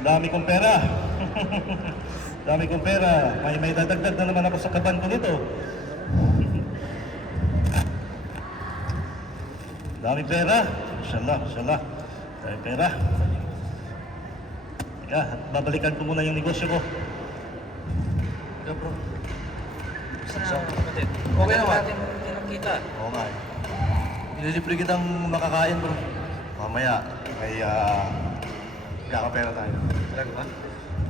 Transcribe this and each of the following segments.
Dami kong pera. Dami kong pera. May dadagdag na naman ako sa kaban ko nito. Dami pera. Inshallah, inshallah. Dami pera. Teka, babalikan ko muna yung negosyo ko. Ito bro. Okay naman. Kita. Oo nga eh. Nililibre kitang makakain bro. Mamaya, may pera tayo. Talaga ba?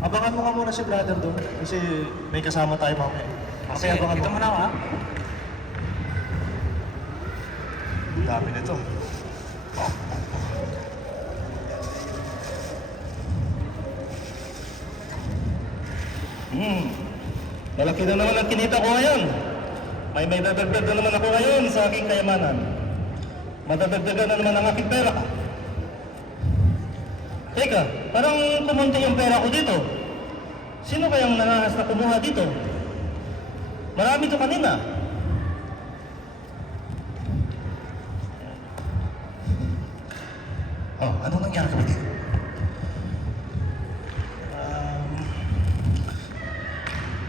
Abangan mo nga muna si brother doon kasi may kasama tayo mamaya. Kasi Okay, abangan kita mo na ako ha. Dami nito. Malaki na naman ang kinita ko ngayon. May dadagdag na naman ako ngayon sa aking kayamanan. Madadagdagan na naman ang aking pera. Teka, parang kumunti yung pera ko dito. Sino kayang nangahas na kumuha dito? Marami to kanina. Oh, anong nangyari kapatid?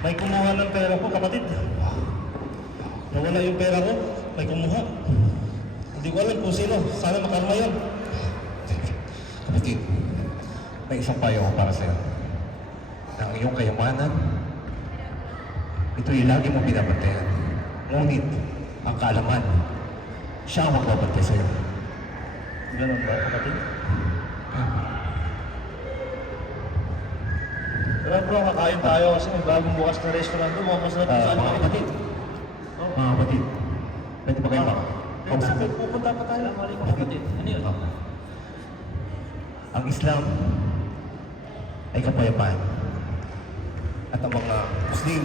May kumuha ng pera ko, kapatid. Nawala yung pera ko, may kumuha. Hindi ko alam kung sino. Sana makarma yun. Kapatid, may isang payo ko para sa'yo. Na ang iyong kayamanan, ito'y lagi mo binabantayan. Ngunit, ang kaalaman, siya ang magbabantay sa'yo. Ganun ba, kapatid? Tara bro, kakain tayo kasi may bagong bukas na restaurant doon. Mukhang masarap yung Mga kapatid, mga kapatid, pwede ba kayo kausap mo? Pupunta pa tayo. Assalamualaikum kapatid. Ano yun? Ang Islam ay kapayapaan. At ang mga Muslim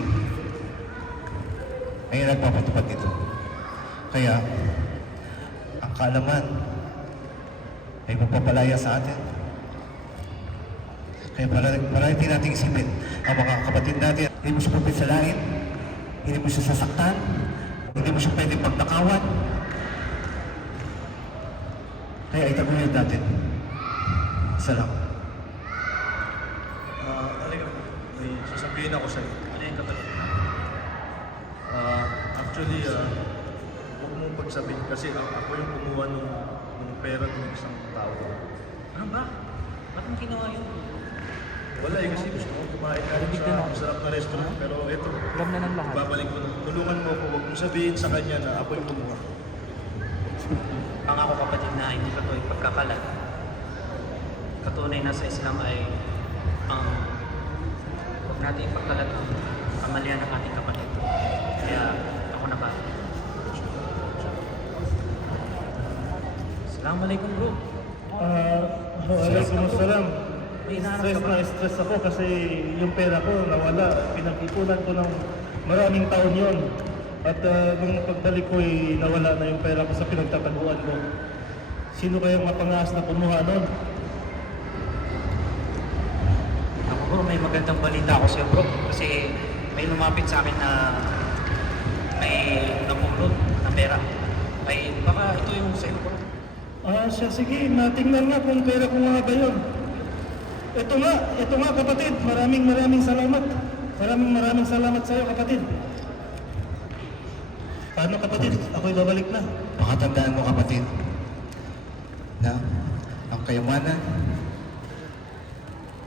ay nagpapatupad nito. Kaya, ang kaalaman ay magpapalaya sa atin. Kaya palagi nating isipin ang mga kapatid natin. Hindi mo siya pagpitsalain, hindi mo siya sasaktan, hindi mo siya pwedeng pagtakawan. Kaya itaguyod natin. Isa lang. Talaga, may sasabihin ako sa'yo. Ano yun kapatid? Actually, huwag mong pagsabihin kasi ako yung kumuha ng pera ng isang tao. Ano ba? Ba't mo ginawa yun? Wala eh, kasi gusto ko kumain ka rin sa masarap na restaurant. Pero eto, Alam na ng lahat. babalik ko na. Tulungan mo ako, huwag mong sabihin sa kanya na ako yung kumuha. Pangako kapatid na hindi ka ito ipagkakalat. Katunay na sa Islam ay huwag natin ipagkalat ang kamalian ng ating kapatid. Kaya ako na ba? Assalamualaikum bro. Waalaikumsalam. May hinahanap Stress ka ba? na stress ako kasi yung pera ko nawala. Pinag-ipunan ko ng maraming taon yon. At nung pagbalik ko nawala na yung pera ko sa pinagtataguan ko. Sino kayang mapangas na kumuha nun? Ako bro, may magandang balita ako sa'yo bro. Kasi may lumapit sa akin na may napulot na pera. Ay baka ito yung sa'yo bro. Siya, sige, natingnan nga kung pera ko nga ba yun. Ito nga kapatid, maraming salamat. Maraming salamat sa iyo kapatid. Paano kapatid? Ako'y babalik na. Makatandaan mo kapatid na ang kayamanan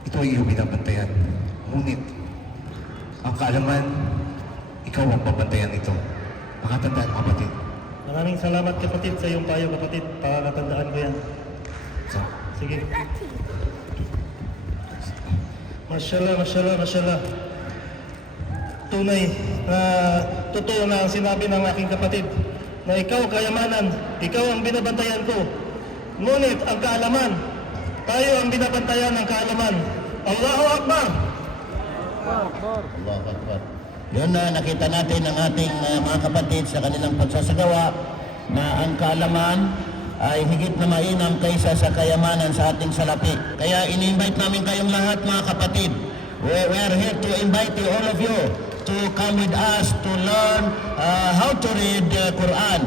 ito ay iyong binabantayan. Ngunit ang kaalaman ikaw ang babantayan nito. Makatandaan mo kapatid. Maraming salamat kapatid sa iyong payo kapatid. Pakakatandaan ko yan. So, Sige. Mashallah. Tunay na totoo na ang sinabi ng aking kapatid na ikaw kayamanan, ikaw ang binabantayan ko. Ngunit ang kaalaman, tayo ang binabantayan ng kaalaman. Allahu Akbar! Allahu Akbar. Yun na nakita natin ang ating mga kapatid sa kanilang pagsasagawa na ang kaalaman ay higit na mainam kaysa sa kayamanan sa ating salapi. Kaya ini-invite namin kayong lahat mga kapatid. We are here to invite you, all of you, to come with us to learn how to read the Quran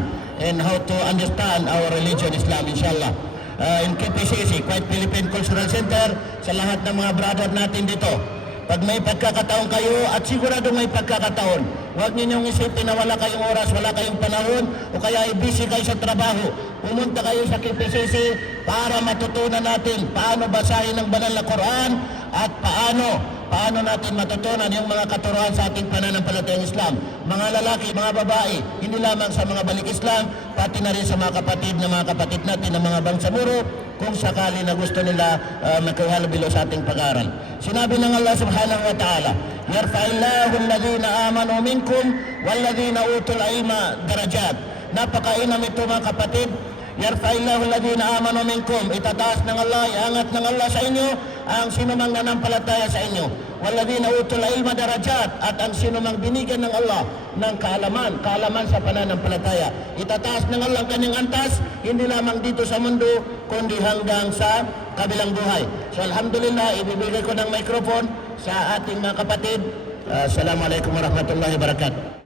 and how to understand our religion, Islam, inshallah. in KPCC, Quiet Philippine Cultural Center, sa lahat ng mga brother natin dito. Pag may pagkakataon kayo, at sigurado may pagkakataon, huwag ninyong isipin na wala kayong oras, wala kayong panahon, o kaya busy kayo sa trabaho. Pumunta kayo sa KPCC para matutunan natin paano basahin ang banal na Quran at paano natin matutunan yung mga katuruan sa ating pananampalatayang Islam. Mga lalaki, mga babae, hindi lamang sa mga balik Islam, pati na rin sa mga kapatid natin ng mga bangsamoro, kung sakali na gusto nila makihalubilo sa ating pag-aaral. Sinabi ng Allah subhanahu wa ta'ala, "Yarfa'illahu alladhina amanu minkum walladhina utul ilma darajat." Napakainam ito mga kapatid. Yarfa'illahu alladhina amanu minkum. Itataas ng Allah, iangat ng Allah sa inyo ang sinumang nanampalataya sa inyo. Walladhina utul ilma darajat, at ang sinumang binigyan ng Allah ng kaalaman sa pananampalataya. Itataas ng Allah ang kanyang antas, hindi lamang dito sa mundo, kundi hanggang sa kabilang buhay. So alhamdulillah, ibibigay ko ng microphone sa ating mga kapatid. Assalamualaikum warahmatullahi wabarakatuh.